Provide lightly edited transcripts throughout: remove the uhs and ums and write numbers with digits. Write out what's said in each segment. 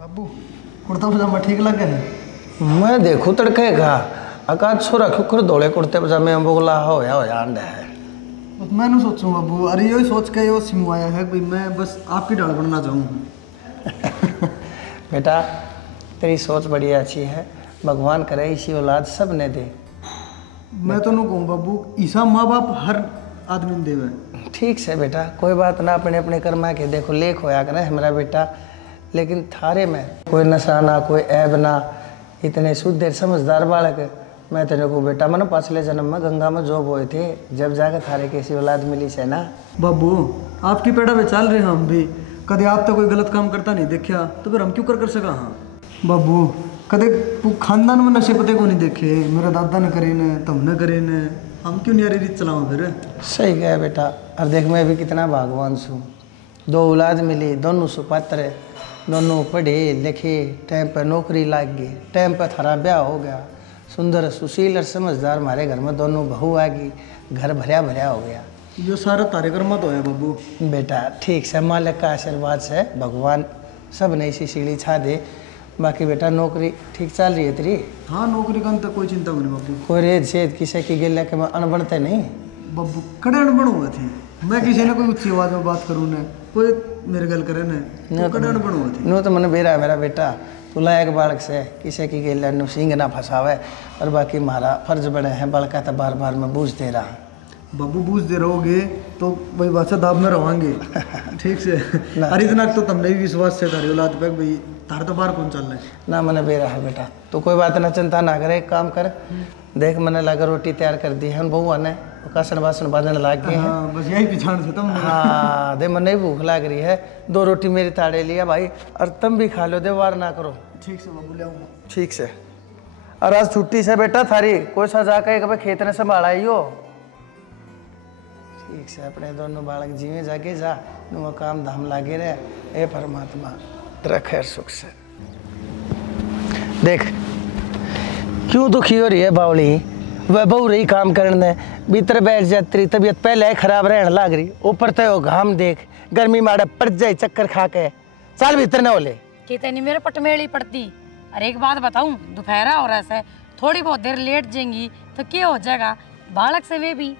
बाबू कुर्ता पजामा ठीक लगे है? मैं देखू तड़के का अकाज छोरा खुकर दौड़े कुर्ते पजामे बोला होया आंड है। बस मैं नहीं सोचूं बाबू, अरे यही सोच के यो सिमवाया है भाई मैं बस आपकी डाल बनना चाहूँ। बेटा तेरी सोच बड़ी अच्छी है, भगवान करे इसी औलाद सब ने दे। मैं तो नहीं कहूँ बाबू, ईसा माँ बाप हर आदमी ने देवे। ठीक से बेटा कोई बात ना, अपने अपने कर्मा के देखो लेख होया करे हमारा बेटा, लेकिन थारे में कोई नशा ना कोई ऐब ना, इतने शुद्ध समझदार बालक। मैं तेरे को बेटा मन पिछले जन्म में गंगा में जॉब हुए थे, जब जाकर थारे कैसी औलाद मिली से ना। बाबू आपकी पेड़ा पे चल रहे हम भी, कदे आप तो कोई गलत काम करता नहीं देखा तो फिर हम क्यों कर सका। हाँ बाबू कदे खानदान में नशे पते को नहीं देखे, मेरे दादा ने करे ने तुमने करे ने, हम क्यों नहीं रीत चलाओ फिर। सही कहा बेटा, और देख मैं भी कितना भागवान छूँ, 2 औलाद मिली, दोनों सुपात्र, दोनों पढ़े लिखे, टाइम पर नौकरी लग गई, टाइम पर थारा ब्याह हो गया, सुंदर सुशील और समझदार हमारे घर में दोनों बहू आ गई, घर भरिया भरिया हो गया। जो सारा तारे कर्म तो है बाबू। बेटा ठीक से मालिक का आशीर्वाद से भगवान सब ने इसी सीढ़ी छा दे। बाकी बेटा नौकरी ठीक चल रही है तेरी? हाँ नौकरी का तो कोई चिंता नहीं बाबू। कोई रेत शेद किसी की गिल के मैं अनबनते नहीं बाबू, कड़े अनबन हुए थे। मैं किसी ने कोई ऊंची आवाज में बात करूँ ने, कोई मेरे गल करे ने, कड़े अनबन हुए थे। नो तो मन बेरा मेरा बेटा, तू लायक बालक से किसी की गिल सिंह ना फंसावे, और बाकी हमारा फर्ज बड़े हैं बालका तो बार बार मैं बूझ दे रहा। बाबू बूझ दे रहोगे तो भाई बादशाह दाब में रहोगे। ठीक से अरे इतना तो तुमने भी विश्वास से तारी औलाद पे भाई तार तो बाहर कौन चल रहा है ना। मैंने बेरा है बेटा, तो कोई बात ना, चिंता ना करे, एक काम कर देख मैंने लगा रोटी तैयार कर दी है, बहू ने कासन बासन बाजन लाग गए हैं। बस यही पिछाड़ से तुम। हाँ दे मैंने भूख लग रही है, 2 रोटी मेरी ताड़े लिया भाई, और तुम भी खा लो, दे वार ना करो। ठीक से बाबू ले आऊँगा। ठीक से। और आज छुट्टी से बेटा थारी कोई सा जाकर कभी खेत ने संभाला ही हो। ठीक से अपने दोनों बालक जीवे जाके जा, वो काम धाम लागे रहे। ए परमात्मा तेरा खैर सुख से। देख क्यों दुखी हो रही है बावली, वह बहु रही काम करने, भीतर बैठ जाती, तबीयत पहले ही खराब रहने लग रही, ऊपर तो घाम देख, गर्मी माड़ा पड़ जाए चक्कर खा के, चल भीतर न होले नहीं मेरे पटमेड़ी पड़ती। अरे एक बात बताऊं, दोपहरा हो रहा है, थोड़ी बहुत देर लेट जाएंगी तो क्या हो जाएगा, बालक से वे भी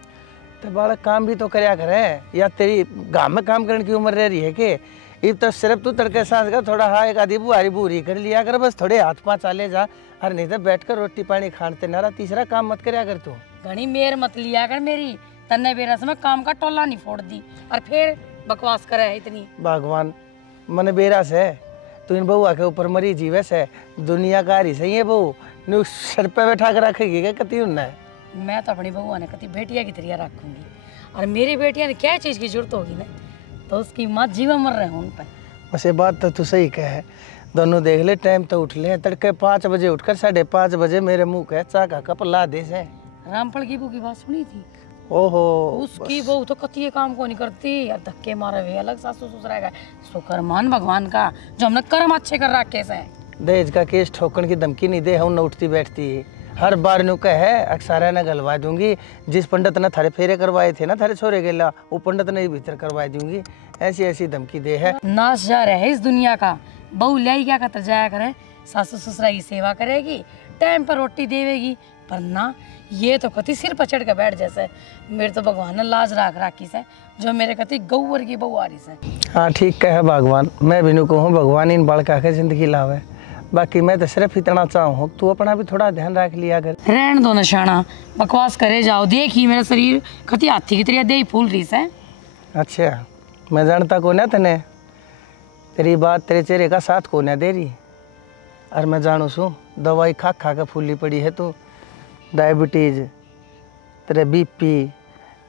तो बालक काम भी तो करया करे, या तेरी गांव में काम करने की उम्र रह रही है कि इब तो सिर्फ तू तड़के सांस का थोड़ा हाँ एक आधी बुहारी बूरी कर लिया कर, बस थोड़े हाथ पाँव चाले जा, और नहीं तो बैठ कर रोटी पानी खाते नारा, तीसरा काम मत करया कर तू। घनी मेर मत लिया कर मेरी, तन्ने बेरा से मैं काम का टोला नहीं फोड़ दी और फिर बकवास करे है इतनी। भगवान मन बेरा से तू इन बहुआ के ऊपर मरी जीवे से, दुनिया का हारी सही है बहू, नु सर पे बैठा कर रखेगी क्या कती उन्ना है। मैं तो अपनी बहू ने कती बेटिया की तरह रखूंगी, और मेरी बेटिया ने क्या चीज़ की जरूरत होगी ना, तो उसकी माँ जीवा मर रहे हैं उन पर। बस ये बात तो तू सही कहे, दोनों देख ले टाइम तो उठ ले, तड़के 5 बजे उठकर 5:30 बजे मेरे मुंह के चाह का कप ला दे से। रामफल की बहू की बात सुनी थी? ओहो उसकी बहू तो कती ये काम को नहीं करती, और धक्के मारे हुए अलग सासू ससुर है, शुक्र मान भगवान का जो हमने कर्म अच्छे कर रखे से। दहेज का केस ठोकन की धमकी नहीं दे, हम न उठती बैठती, हर बार नु कहे अक्सारा न गलवा दूंगी, जिस पंडित ने थारे फेरे करवाए थे ना थारे छोरे के ला, वो पंडित ने भीतर करवा दूंगी, ऐसी ऐसी धमकी दे है। नाश जा रहा है इस दुनिया का, बहू लाई क्या खतर जाया करे, सासू ससुरा की सेवा करेगी, टाइम पर रोटी देवेगी, पर ना ये तो कति सिर पर चढ़ के बैठ जैसे। मेरे तो भगवान ने लाज राख राखी से, जो मेरे कति गौवर की बहू आ रही से। हाँ ठीक कहे भगवान, मैं भी नु कहूँ भगवान इन बालका के जिंदगी लावे, बाकी मैं तो सिर्फ इतना चाहूँ तू अपना भी थोड़ा ध्यान रख लिया कर। रहन दो नशाना, बकवास करे जाओ, देखी मेरा शरीर कति हाथी की तरह दे फूल रही से। अच्छा मैं जानता को ना तने, तेरी बात तेरे चेहरे का साथ को ना दे रही, और मैं जानू सू दवाई खा खा के फूली पड़ी है तू, डायबिटीज, तेरे बीपी,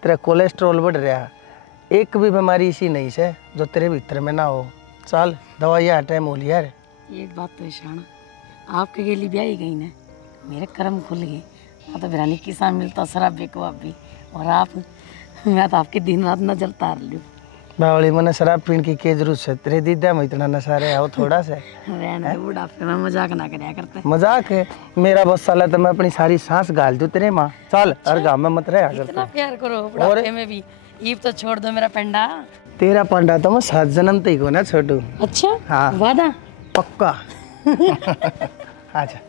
तेरा कोलेस्ट्रॉल बढ़ रहा, एक भी बीमारी इसी नहीं से जो तेरे भीतर में ना हो। चल दवाइयाँ टाइम हो लिया। एक बात तो शाना, आपके लिए ब्याही गई ना, मेरे कर्म खुल गए, मैं तो बिरानी किसान मिलता शराब बेको आप भी, और आप मैं तो आपकी दिन रात नजर तार लूँ। बावली मैंने शराब पीने की क्या जरूरत है, तेरे दीदा में इतना नशा रहे हो थोड़ा सा। रहने दो बुढ़ापे में मजाक ना करया करते। मजाक है मेरा बस साला, तो मैं अपनी सारी सांस गाल दूं तेरे माँ। चल हर गाँव में मत रहे अगर इतना प्यार करो बुढ़ापे में भी, ईब तो छोड़ दो मेरा पंडा। तेरा पंडा तो मैं 7 जन्म तक को ना छोटू। अच्छा हाँ वादा पक्का। आजा।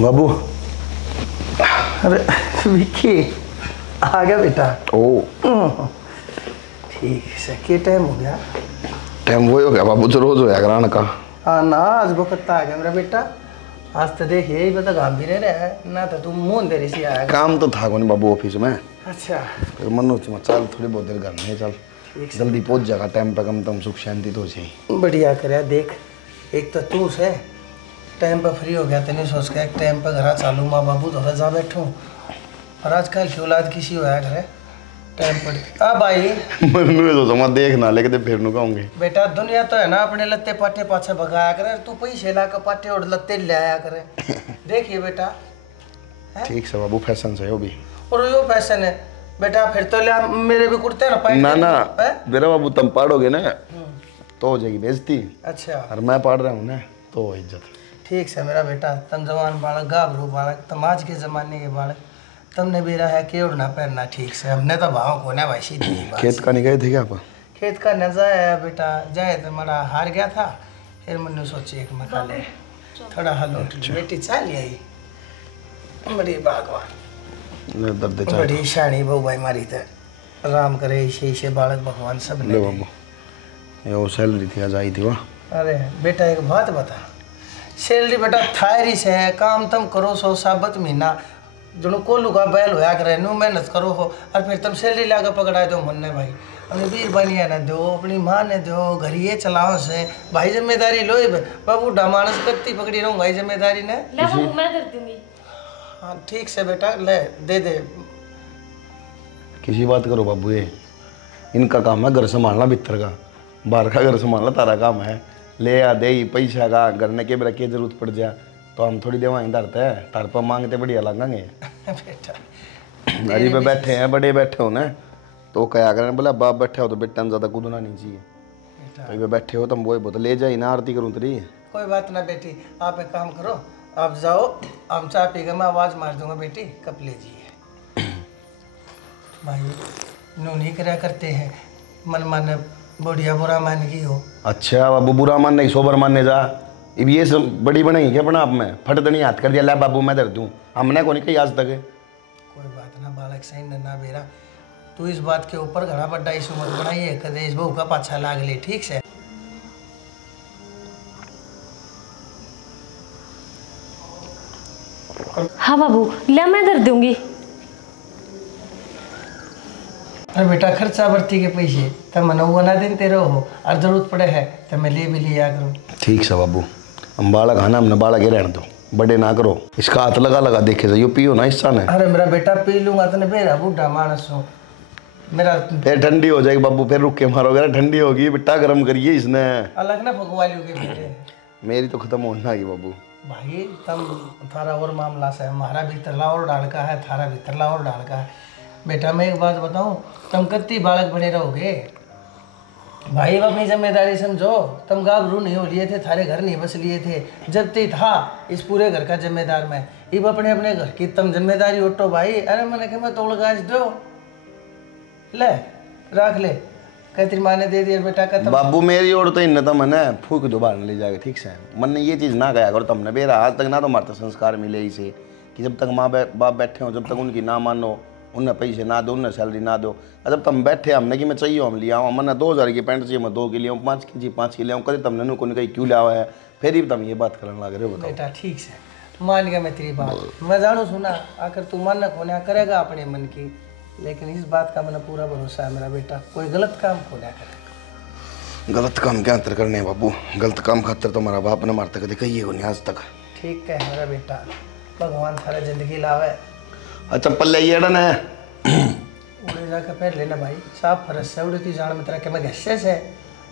बाबू अरे विक्की आ गया बेटा। ओ ठीक है, क्या टाइम हो गया? टाइम वही हो गया बाबू जो रोज होया कराना का। हाँ ना, आज वक्त आ गया मेरा बेटा। आज तो देखिए यही बता काम भी रह रहा है ना, तो तुम मुंह देरी से आया। काम तो था कोनी बाबू ऑफिस में। अच्छा फिर मन चल थोड़ी बहुत देर घर में चल जल्दी पहुंच जाएगा टाइम पे, कम सुख शांति तो चाहिए। बढ़िया करे। देख एक तो तू से टाइम पर फ्री हो गया, तेने सोच के एक टाइम पर घर चालू माँ बाबू तो जा बैठूँ। और आजकल की औलाद किसी होया करे टाइम पर। आ भाई मैं तो समझ देखना लेके फिर नु कहूंगी बेटा, दुनिया तो है ना अपने लत्ते पाटे पाछे भगाया करे, तू पैसे ला के पाटे और लत्ते ले आया करे। देखिए बेटा, ठीक से बाबू फैशन से हो भी। और यो फैशन है बेटा, फिर तो ले मेरे भी कुर्ते ना पाए ना ना मेरा बाबू तुम पाड़ोगे ना तो हो जाएगी बेइज्जती। अच्छा और मैं पढ़ रहा हूँ ना तो इज्जत। ठीक से मेरा बेटा, तुम जवान बालक गाभरू बालक, तुम आज के जमाने के बालक, तुमने बेरा है कि उड़ना पहनना ठीक से। हमने तो भाव को ना भाई सीधी बात। खेत का नहीं गए थे क्या आप? खेत का न जाया बेटा, जाए तो मेरा हार गया था। फिर मैंने सोची एक मका ले थोड़ा हलो बेटी चाल आई बड़ी बागवान दर्द बड़ी शानी बहु भाई मारी थे। राम करे इसे बालक भगवान सब ले बाबू। ये वो सैलरी थी आज आई थी वह। अरे बेटा एक बात बता, सैलरी बेटा थायरी से है, काम तुम करो 100 साबत महीना जो कोलू का बैल होया करे नू मेहनत करो हो, और फिर तुम सैलरी ला कर पकड़ा दो मन ने भाई। अपनी वीर बनिया ने दो, अपनी माँ ने दो, घर ये चलाओ से भाई जिम्मेदारी लो। बाबू डामानस कत्ती पकड़ी रहूँ भाई जिम्मेदारी ने। मैं कर दूंगी। हाँ ठीक से बेटा, ले दे दे। किसी बात करो बाबू, ये इनका काम है घर संभालना, भीतर का बाहर का घर संभालना तारा काम है। ले आ दे पैसा का घर ने के मेरा क्या जरूरत पड़ जाए तो हम थोड़ी देवाएं धरते हैं, तार पर मांगते बढ़िया लगेंगे। बेटा अरे पे बैठे हैं बड़े बैठे हो ना तो क्या करें, बोला बाप बैठे हो तो बेटा ज़्यादा कूदना नहीं चाहिए। पे बैठे हो तुम वही बहुत ले जाए ना, आरती करूँ तेरी। कोई बात ना बेटी, आप एक काम करो, आप जाओ, हम चाय पी के मैं आवाज़ मार दूंगा बेटी कब ले जाइए। भाई नू नहीं करा करते हैं, मन माने बढ़िया बुरा मान की हो। अच्छा बाबू बुरा मानने सोबर मानने जा, अब ये सब बड़ी बनाई क्या अपना आप में फट तो नहीं हाथ कर दिया ला बाबू मैं दर दूँ, हमने को नहीं कही आज तक। कोई बात ना बालक सही ना बेरा, तू इस बात के ऊपर घड़ा बड्डा इशू मत बनाइए, कदे इस बहू का पाछा लाग ले। ठीक से हाँ बाबू ले मैं दर दूंगी। अरे बेटा खर्चा भर्ती के पैसे तब मनौवा ना दिन तेरे हो, और जरूरत पड़े है तो मैं ले भी लिया करूँ। ठीक से बाबू, हम बालक खाना हमने बालक ही रहने दो, बड़े ना करो। इसका हाथ लगा लगा देखे जो पियो ना हिस्सा ने। अरे मेरा बेटा पी लूंगा तो बेरा बूढ़ा मानस हो मेरा। फिर ठंडी हो जाएगी बाबू, फिर रुक के मारोगे ना, ठंडी होगी बेटा गर्म करिए इसने। अलग ना भगवान के बेटे, मेरी तो खत्म होना ही बाबू। भाई तुम थारा और मामला से हमारा भी तरला और डाल का है, थारा भी तरला और डाल का है। बेटा मैं एक बात बताऊं, तुम कत्ती बालक बने रहोगे भाई, अब अपनी जिम्मेदारी समझो। तुम गाभरू नहीं हो लिए थे, थारे घर नहीं बस लिए थे, जब तक था इस पूरे घर का जिम्मेदार मैं, अब अपने अपने घर की तुम जिम्मेदारी उठो भाई। अरे मैंने कहा मैं तोड़ गाज दो, ले रख ले, कहती माँ ने दे दिया बेटा का। बाबू मेरी ओर तो इन तो मैंने फूक दो बाहर ले जाएगा। ठीक से मन ने ये चीज़ ना कहा करो तुमने बेरा, आज तक ना तो हमारे संस्कार मिले इसे कि जब तक माँ बाप बैठे हो जब तक उनकी ना मानो, उन्हें पैसे ना दो, उन्हें सैलरी ना दो। जब तुम बैठे हमने कि मैं चाहिए हम लिया हूँ, मैंने 2000 की पैंट चाहिए मैं 2 की लिया हूँ, 5 की चाहिए 5 की लिया हूँ, कभी तुमने नु कहीं क्यों लिया हुआ है, फिर भी तुम ये बात करने लग रहे हो। बताओ बेटा ठीक से मान गया मैं तेरी बात, मैं जानू सुना आकर तू मन खोना करेगा अपने मन की, लेकिन इस बात का मैंने पूरा भरोसा है मेरा बेटा कोई गलत काम खोना करेगा। गलत काम क्या अंतर करने बाबू, गलत काम खातर तो हमारा बाप ने मारता कभी कही है नहीं आज तक। ठीक है मेरा बेटा, भगवान थारा जिंदगी लावे। अच्छा चप्पल ले ना उड़े जाकर पहन लेना भाई, साफ फरस से उड़ती जान में तेरा के मैं गस्से से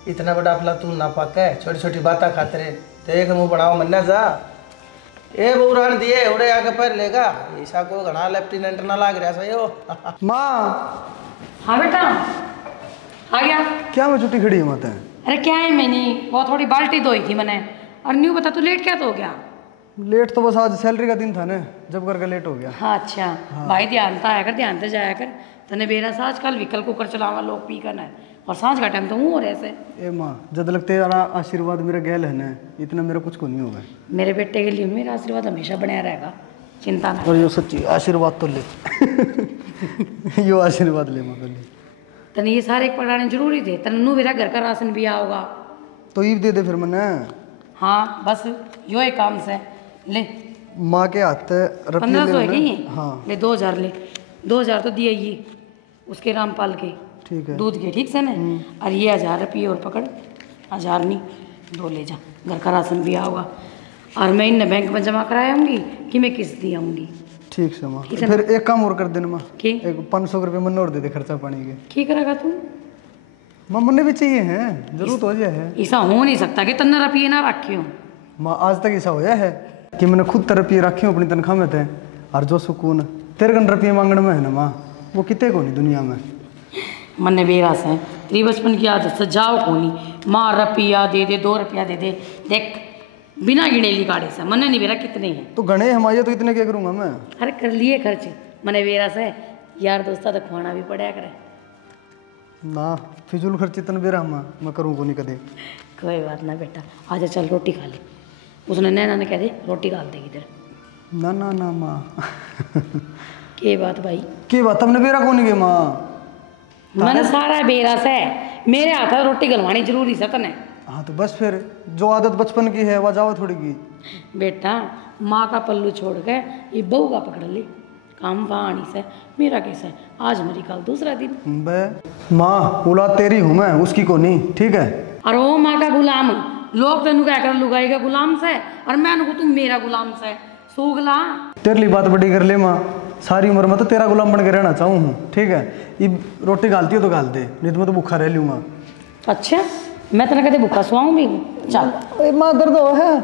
इतना बड़ा अपना तू ना पाका है, छोटी छोटी बातें खाते तो एक मुँह बढ़ाओ मन्ना जा ए बुरान दिए उड़े आके पहन लेगा, ईसा को घना लेफ्टिनेंट ना लाग रहा सही हो। माँ हाँ बेटा आ गया। क्या मैं छुट्टी खड़ी है मत है? अरे क्या है मैंने वो थोड़ी बाल्टी धोई थी मैंने, और न्यू बता तू लेट क्या तो हो गया? लेट तो बस आज सैलरी का दिन था ना, जब करके लेट हो गया। हाँ अच्छा भाई ध्यान तो आया कर, ध्यान से जाया कर, तने बेरा सा आजकल व्हीकल कुकर चलावा लोग पी करना है, और सांझ का टाइम तो हूँ और ऐसे। ए माँ जब लगते तेरा आशीर्वाद मेरा गैल है ना, इतना मेरा कुछ को नहीं होगा। मेरे बेटे के लिए मेरा आशीर्वाद हमेशा बना रहेगा, चिंता ना। और यो सच्ची आशीर्वाद तो ले यो आशीर्वाद ले माँ पहले। तने ये सारे पढ़ाने जरूरी थे, तन्नू मेरा घर का राशन भी आओगा तो ईब दे दे फिर मैंने। हाँ बस यो एक काम से ले। माँ के हाथ 1500 है ले। ये। हाँ ले 2000 ले, 2000 तो दिए ये उसके रामपाल के ठीक है। दूध के, ठीक से ना। और ये 1000 रुपये और पकड़, 1000 नहीं 2 ले जा, घर का राशन भी आओगा। और मैं इन बैंक में जमा कराया आऊँगी कि मैं किस्त दी आऊँगी। ठीक से माँ। फिर एक काम और कर देना माँ, की एक 500 रुपये मन और दे दे खर्चा पानी के। की करेगा तू? माँ मन्ने भी चाहिए हैं, जरूरत हो जाए है। ऐसा हो नहीं सकता कि तन्ने रुपये ना रखे हो। माँ आज तक ऐसा होया है कि मैंने खुद रुपये रखे हो अपनी तनख्वाह में थे, और जो सुकून तेरे गन रुपये मांगने में है ना माँ, वो कितने को नहीं दुनिया में। मन्ने बेरास है तेरी बचपन की आदत से जाओ कोनी, माँ रुपया दे दे 2 रुपया दे दे, देख बिना गिनेली काढ़े से मन्ने नहीं बेरा कितने हैं। तो गणे हमारे तो इतने क्या करूँगा मैं। अरे कर लिए खर्च, मने बेरास है यार दोस्ता तो खुआना भी पड़ा करे ना, फिजूल खर्च इतना बेरा मैं करूँ को नहीं कदे। कोई बात ना बेटा, आजा चल रोटी खा ले। उसने नैना ने कह दे रोटी खा देगी इधर। ना ना ना माँ के बात भाई, की बात तुमने बेरा को नहीं गए माँ। मैंने सारा बेरास है, मेरे हाथ में रोटी गलवानी जरूरी से तने। हाँ तो बस फिर जो आदत बचपन की है वह जाओ थोड़ी की। बेटा माँ का पल्लू छोड़ के ये बहू का पकड़ ले, काम वाणी से मेरा कैसा है, आज मेरी कल दूसरा दिन। बे माँ औलाद तेरी हूँ मैं, उसकी को नहीं, ठीक है। और वो माँ का गुलाम, लोग तेन क्या कर लुगाई का गुलाम से, और मैं को तुम मेरा गुलाम से सूगला। तेरे लिए बात बड़ी कर ले माँ, सारी उम्र में तो तेरा गुलाम बन के रहना चाहूँ हूँ, ठीक है। ये रोटी गालती हो तो गाल दे, नहीं तो मैं तो भूखा रह लूँगा। अच्छा मैं तेना कहते भूखा सुआऊंगी, चल। माँ दर्द हो है।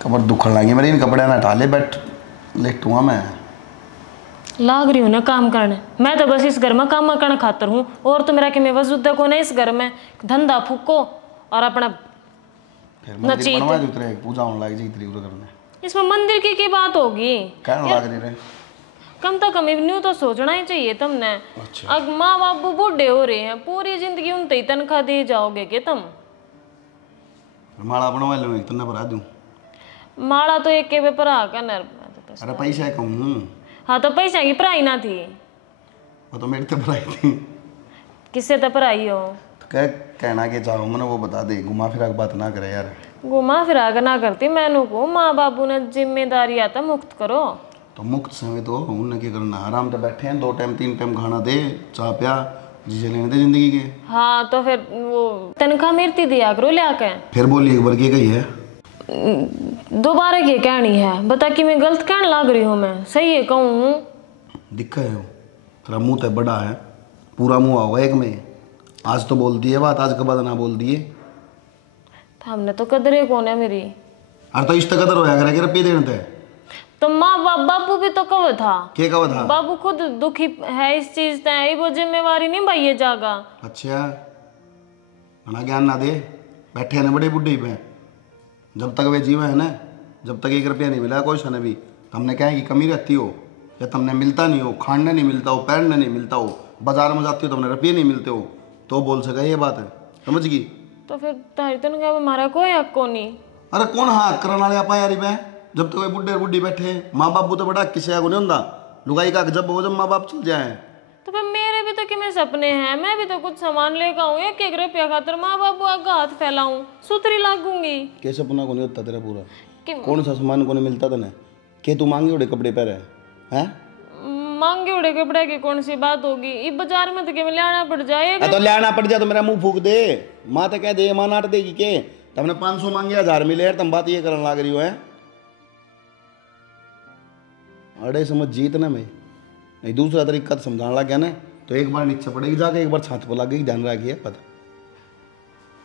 कमर दुखन लगी मेरी, इन कपड़े ना हटा ले, बैठ लेटूंगा मैं। लाग रही हूँ ना काम करने, मैं तो बस इस घर में काम करने खातर हूँ, और तो मेरा कि मैं वजूद को नहीं इस घर में धंधा फूको और अपना फिर मंदिर बनवा दे तेरे, पूजा होने लग जी तेरी करने। इसमें मंदिर की बात होगी? कहने लग रही रे, कम तो कम न्यू तो सोचना ही चाहिए तुमने। अच्छा। अब माँ बाप बूढ़े हो रहे हैं, पूरी जिंदगी उन ही तनख्वाह दे जाओगे कि तुम? माला बनवा लो, एक तन्ना भरा दूं। माड़ा तो एक के पे परा का नर। अरे पैसा कम। हाँ तो पैसा की पढ़ाई ना थी, वो तो मेरी तो पढ़ाई थी। किससे तो पढ़ाई हो? तो क्या कहना के चाहो मैंने वो बता दे, घुमा फिरा के बात ना करे यार। घुमा फिरा कर ना करती मैनू को, माँ बाबू ने जिम्मेदारी आता मुक्त करो। तो मुक्त समय तो उन्हें क्या करना, आराम से बैठे हैं, 2 टाइम 3 टाइम खाना दे, चाह प्या जिसे लेने दे जिंदगी के। हाँ तो फिर वो तनख्वाह मेरती दिया करो ले आके। फिर बोली एक बार के कही है, दोबारा की कहनी है, बता कि मैं गलत कहने लग रही हूँ? मैं सही है कहूँ? दिक्कत है तेरा मुंह तो बड़ा है, पूरा मुंह होगा एक में। आज तो बोल दिए बात, आज के बाद ना बोल दिए। हमने तो कदरे कौन है मेरी? अरे तो इष्ट कदर होया करे रुपये देने थे तो माँ बाबू भी तो कव था। क्या कहा था? बाबू खुद दुखी है इस चीज से, वो जिम्मेवारी नहीं भाई ये जागा। अच्छा बना ज्ञान ना दे, बैठे हैं ना बड़े बुढ़े पे, जब तक वे जीवे है ना, जब तक 1 रुपया नहीं मिला कोई सा ने भी, तो हमने क्या है कि कमी रहती हो, या तुमने मिलता नहीं हो, खाने नहीं मिलता हो, पहनने नहीं मिलता हो, बाजार में जाती हो तो हमने रुपये नहीं मिलते हो, तो बोल सका ये बात है, समझ गई? तो फिर तारी तनख्वाह में हमारा कोई हक को नहीं। अरे कौन हाँ करने वाले आप यारी मैं, जब तक वे बुढ़े बुढ़ी बैठे, माँ बाप तो बड़ा किसी को नहीं होता, लुगाई का जब हो जब माँ बाप चल जाए। तो फिर मेरे भी तो कि मेरे सपने हैं, मैं भी तो कुछ सामान लेकर आऊँ, 1 रुपया खातर माँ बाबू आगे हाथ फैलाऊं, सुथरी लागूंगी। कैसे सपना को नहीं होता तेरा पूरा? कौन सा सामान को नहीं मिलता था ना, के तू मांगे उड़े कपड़े पहने हैं? मांगे उड़े कपड़े की कौन सी बात होगी, इस बाजार में तो के लाना पड़ जाएगा। तो लाना पड़ जाए तो मेरा मुंह फूक दे, माँ तो कह दे, माँ नाट देगी के तुमने 500 मांगे 1000 मिले यार, तुम बात ये करने लग रही हो है? अरे समझ जीत ना मैं, नहीं दूसरा तरीका समझाने लग गया ना तो एक बार नीचे पड़ेगी जाके, एक बार छात पर लगेगी, ध्यान रखिए। पता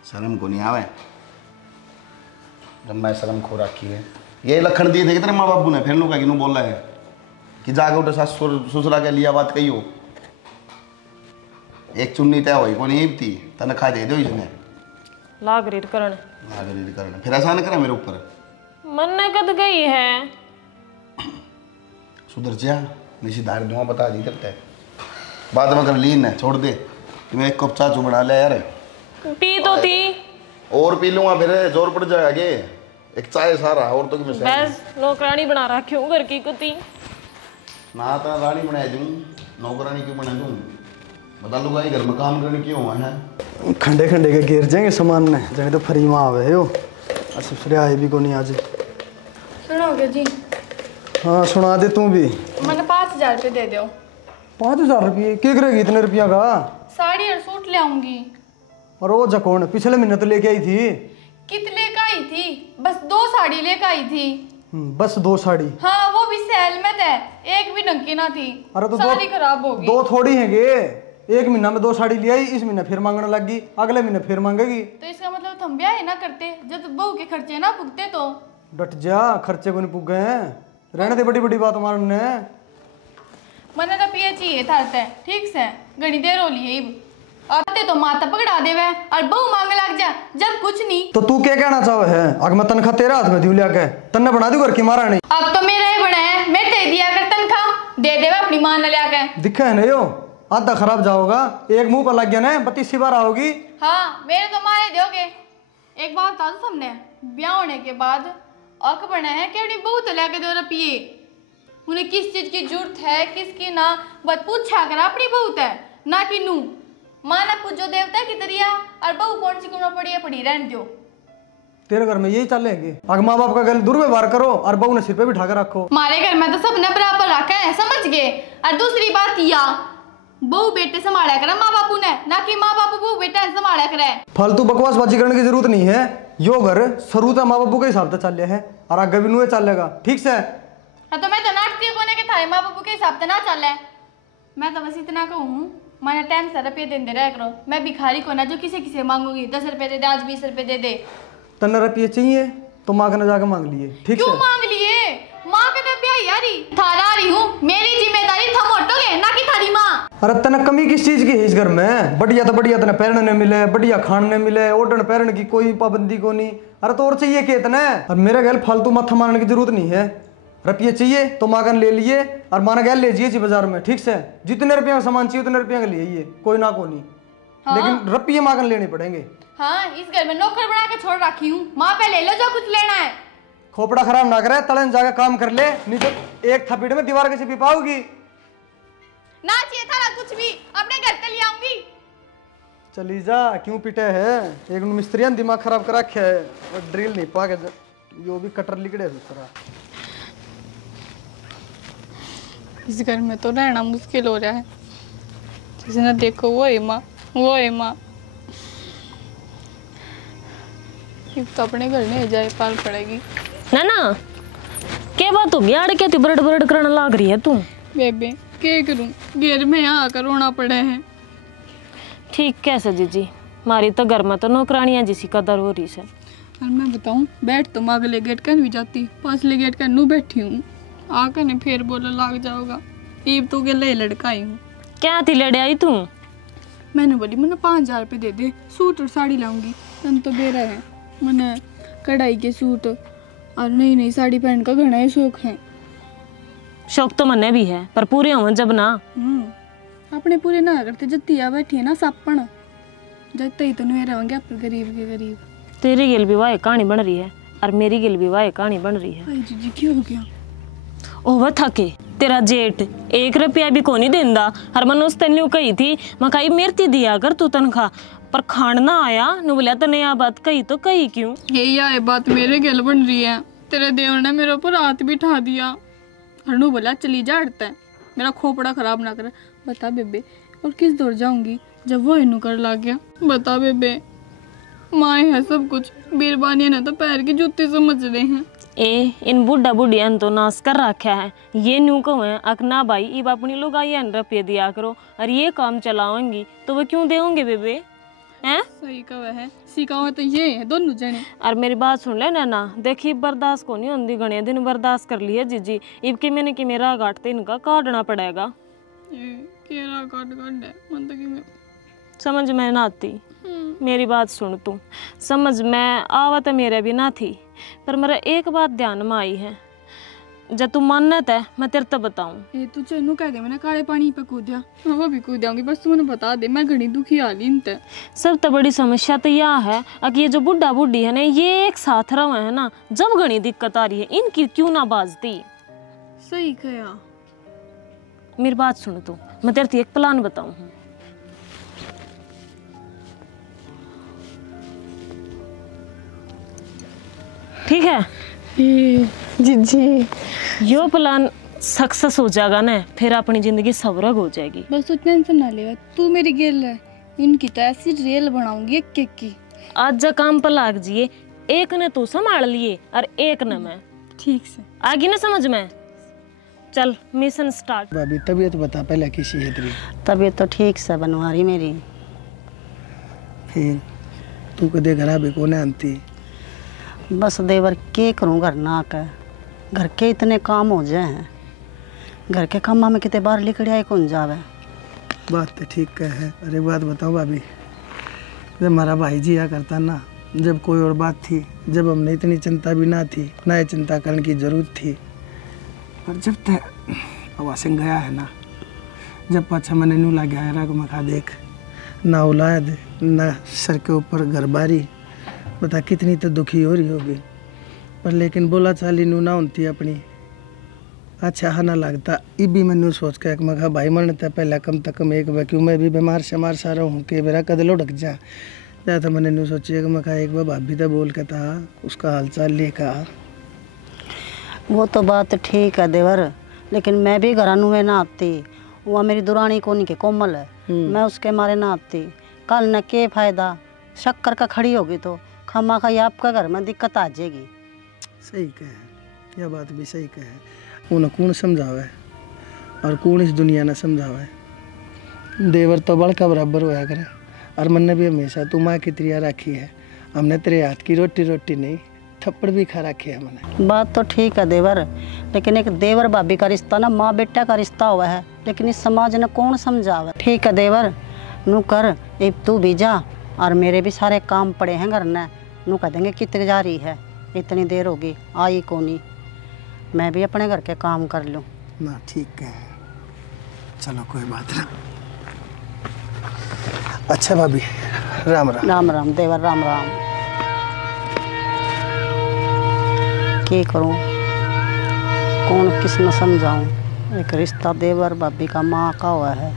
शर्म को नहीं आवे, जब मैं शर्म खो रखी है। ये लखन दिए थे तेरे माँ बाबू ने, फिर नु कहीं बोल रहा है कि जाके उठे ससुरा के लिया बात कही हो। एक चुन्नी तय हुई कोनी थी तनख्वाह दे दो इसने लाग रीड करण नागरिक करना फिर ऐसा ना करे मेरे ऊपर मन ने कद गई है। सुधर जा मैं सीधा दुआ बता दी करते बाद में कर लीन है छोड़ दे मैं एक कप चाचू बना ले यार पी तो थी और पी लूंगा फिर जोर पड़ जाएगा आगे एक चाय सारा और तो मैं बस नौकरानी बना रखी हूँ घर की कुत्ती। ना तो रानी बना दूँ नौकरानी क्यों बना दूँ बता लूँगा घर में काम करने क्यों हुआ है खंडे खंडे के गिर जाएंगे सामान ने जगह तो फ्री में आवे हो और ससुरे आए भी को नहीं आज। सुनोगे जी हाँ सुना दे तू भी। मैंने 5,000 रुपये दे दो। 5,000 रुपये क्या करेगी इतने रुपया का? साड़ी और सूट ले आऊंगी। और वो जकौन पिछले महीने तो लेके आई थी। कित लेकर आई थी? बस 2 साड़ी लेकर आई थी। बस 2 साड़ी? हाँ वो भी सेल में थे, एक भी ढंग की ना थी। अरे तो साड़ी खराब हो गई। 2 थोड़ी है गे, एक महीना में 2 साड़ी ले आई, इस महीने फिर मांगने लग गई, अगले महीने फिर मांगेगी। तो इसका मतलब तुम ब्याह ही ना करते जब बहू के खर्चे ना भुगते तो। डट जा, खर्चे को नहीं पुग गए हैं, रहने दे बड़ी बड़ी बात मारने। मैंने तो पिए चाहिए था ठीक से घड़ी देर हो ली आते तो माता पकड़ा देवे और बहू मांगे लग जा जब कुछ नहीं। तो तू क्या कहना चाहे है? अगर मैं तनख्वाह तेरे हाथ में दी लिया के तन्ने बना दी घर की मारा नहीं। अब तो मेरा ही बना है, मैं दे दिया कर तनख्वाह दे देवे अपनी मान लिया के। दिखा है ना यो आधा खराब जाओगा, एक मुंह पर लग गया ना 32 बार आओगी। हाँ मेरे तो मारे दोगे। एक बात बता दो तुमने ब्याह होने के बाद अक बना है कि अपनी बहू तो लेके दो रुपये उन्हें किस चीज की जरूरत है किसकी ना बस पूछा कर अपनी बहू है ना कि नू माना पूजो देवता की तरिया और बहू कौन सी कुमड़ा पड़ी है पड़ी रहने दो। तेरे घर में यही चलेगी, अगर माँ बाप का गल दुर्व्यवहार करो और बहू ने सिर पे बिठा कर रखो। हमारे घर में तो सबने बराबर रखा है समझ गए। और दूसरी बात या बहू बेटे संभाला करे माँ बापू ने ना कि माँ बापू बहू बेटा संभाला करे। फालतू बकवासबाजी करने की जरूरत नहीं है, यो घर शुरू तो माँ बापू के हिसाब से चल है और आगे भी नुए चलेगा ठीक से। हाँ तो मैं तो नाटती कोने के थारे माँ बापू के हिसाब से ना चल है। मैं तो बस इतना कहूँ मैंने टाइम से रुपये दे रहा करो, मैं भिखारी को ना जो किसी किसी मांगूंगी 10 रुपये दे दे आज 20 रुपये दे दे। तन्ने रुपये चाहिए तो माँ के जाके मांग लिए ठीक क्यों से। मांग लिए? माँ के रुपया यारी थारा आ रही हूँ, मेरी जिम्मेदारी थम हटोगे ना कि थारी माँ। अरे तने कमी किस चीज की है इस घर में? बढ़िया तो बढ़िया तने पहनने मिले, बढ़िया खाने मिले, ओढ़ने पहनने की कोई पाबंदी को नहीं। अरे तो और चाहिए क्या इतने? और मेरे घर फालतू माथा मारने की जरूरत नहीं है। रुपये चाहिए तो माँ ले लिए और माना गया ले जाइए बाजार में ठीक से, जितने रुपये का सामान चाहिए उतने रुपये का ले आइए, कोई ना को नहीं। हाँ? लेकिन रुपये माँ लेने पड़ेंगे। हाँ इस घर में नौकर बना के छोड़ रखी हूँ, माँ पे ले लो जो कुछ लेना है। खोपड़ा खराब ना करे, तड़न जाकर काम कर ले, नहीं तो एक थपेट में दीवार कैसे भी पाओगी। ना चाहिए था कुछ भी, अपने घर पे ले आऊंगी। चली जा, क्यों पिटे है? एक मिस्त्रियां दिमाग खराब करा रखे है और ड्रिल नहीं पा के यो भी कटर लिकड़े दूसरा। इस घर में तो रहना मुश्किल हो रहा है, जिसने देखो वो है माँ वो है माँ। तो अपने घर में जाए पाल पड़ेगी। ना ना क्या बात होगी यार, क्या तू बरड़ बरड़ करने लाग रही है तू? बेबे क्या करूं, घर में यहाँ आकर रोना पड़े हैं। ठीक कैसे जीजी, हमारी तो घर में तो नौकरानियां जिसी कदर हो रही है। और मैं बताऊं बैठ तो मैं अगले गेट कर भी जाती, पाछले गेट कर नू बैठी हूँ, आकर ने फिर बोला लाग जाओगा। ईब तो के ले लड़का आई हूँ। क्या थी लड़े आई तू? मैंने बोली मैंने 5,000 रुपये दे दे, सूट और साड़ी लाऊंगी। तन तो बेरा है, मैंने कढ़ाई के सूट और नई नई साड़ी पहन का घना ही शौक है। शौक तो मने भी है पर पूरे हों जब ना। अपने पूरे ना करते जत्ती आ बैठी है ना सापण जत्ते ही तो नहीं रहेंगे आप गरीब के गरीब। तेरी गिल भी वाह कहानी बन रही है और मेरी गिल भी वाह कहानी बन रही है। जी क्यों हो गया? ओह थके तेरा जेठ 1 रुपया भी को नहीं देंदा। हर मन उस तेन कही थी मैं कही मेरती दिया कर तू तनखा पर खान ना आया नु बोलिया तो नया बात कही तो कही क्यों? यही आए बात मेरे गल बन रही है, तेरे देवर ने मेरे ऊपर हाथ भी उठा दिया। हरनू बोला चली जा हटता है, मेरा खोपड़ा खराब ना करे। बता बेबे और किस दौर जाऊंगी जब वो इनू कर ला गया? बता बेबे माए है सब कुछ, बीरबानी ने तो पैर की जूती समझ रहे हैं। ए इन बुढ़ा बुढ़िया तो नाश कर रखा है, ये न्यू को है अकना भाई इब अपनी लोग आई रुपये दिया करो और ये काम चलाओगी तो वो क्यों देंगे बेबे हैं? सही कहा है, सीखा तो ये है दोनों जने। और मेरी बात सुन ले ना देखी बर्दाश्त को नहीं होती, घने दिन बर्दाश्त कर लिया जीजी, इब की मैंने कि मेरा काटते इनका काटना पड़ेगा। केरा काट काट है मन तो कि मैं समझ में ना आती। मेरी बात सुन तू, समझ में आवत मेरे भी ना थी, पर मेरा एक बात ध्यान में आई है। जब तू मानत है मैं तेरे तो बताऊं। ये तू चन्नू कह दे मैंने काले पानी पे कूदिया, मैं वो भी कूद जाऊंगी, बस तू मुझे बता दे, मैं घनी दुखी हाली इंत। सब तो बड़ी समस्या तो यह है कि ये जो बुढ़ा बुढ़ी है ना, ये एक साथ रहे है ना, जब घनी दिक्कत आ रही है इनकी क्यों ना बाजती। सही कहा। मेरी बात सुन तू, मैं तेरे से एक प्लान बताऊं। ठीक है जी जी, यो प्लान सक्सेस हो जाएगा ना, फिर अपनी जिंदगी सवरग हो जाएगी। बस तू टेंशन ना ले, तू मेरी गिल है, इनकी तो ऐसी रेल बनाऊंगी एक एक की। आज जा काम पर लाग जिए, एक ने तू संभाल लिए और एक ने मैं। ठीक से आगे ना समझ में। चल मिशन स्टार्ट। भाभी तबीयत बता पहले किसी है तेरी? तबीयत तो ठीक से बनवारी मेरी। फिर तू कदे घर भी कोने आती? बस देवर के करूँ घर ना कर, घर के इतने काम हो जाए हैं, घर के कामा में कितने बार लिखड़िया ही कौन जावे। बात तो ठीक है। अरे बात बताओ भाभी, जब हमारा भाई जी या करता ना, जब कोई और बात थी, जब हमने इतनी चिंता भी ना थी, ना ये चिंता करने की ज़रूरत थी, पर जब तक हवा सिंह गया है ना, जब पाछा मैंने नू ला गया है मखा देख, ना औलाद ना सर के ऊपर घर बारी, बता कितनी तो दुखी हो रही होगी। पर लेकिन बोला चाली नू ना होती अपनी, अच्छा हाँ ना लगता। ये भी मैंने सोच के एक मखा भाई मन था पहले कम तक कम एक बार, क्यों मैं भी बीमार शमार सारा हूँ कि मेरा कदलो ढक जा तो मैंने नू सोची कि मखा एक बार भाभी तो बोल के था उसका हाल चाल ले कहा। वो तो बात ठीक है देवर, लेकिन मैं भी घर में ना आती, वहाँ मेरी दुरानी कोनी के कोमल है, मैं उसके मारे ना आती। कल न के फायदा, शक्कर का खड़ी होगी तो खमा खाई आपका घर में दिक्कत आ जाएगी। सही कहे, यह बात भी सही कहे। उन्हें कौन समझावे और कौन इस दुनिया ने समझावे। देवर तो बड़का बराबर होया करे, और मन ने भी हमेशा तू माँ की त्रिया रखी है, हमने तेरे हाथ की रोटी रोटी नहीं थप्पड़ भी खा रखी है मैंने। बात तो ठीक है देवर, लेकिन एक देवर भाभी का रिश्ता ना माँ बेटा का रिश्ता हुआ है, लेकिन इस समाज ने कौन समझावे। ठीक है देवर, नू कर एक तू भी जा, और मेरे भी सारे काम पड़े हैं घर ने, नू कह देंगे कितनी जा रही है, इतनी देर होगी आई कोनी, मैं भी अपने घर के काम कर लूँ ना। ठीक है, चलो कोई बात ना। अच्छा भाभी, राम राम। राम राम देवर, राम राम। क्या करूं, कौन किस न समझाऊं। एक रिश्ता देवर भाभी का माँ का हुआ है,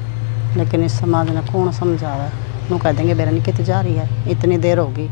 लेकिन इस समाज ने कौन समझावा। नू कह देंगे बेरनी कित जा रही है, इतनी देर होगी।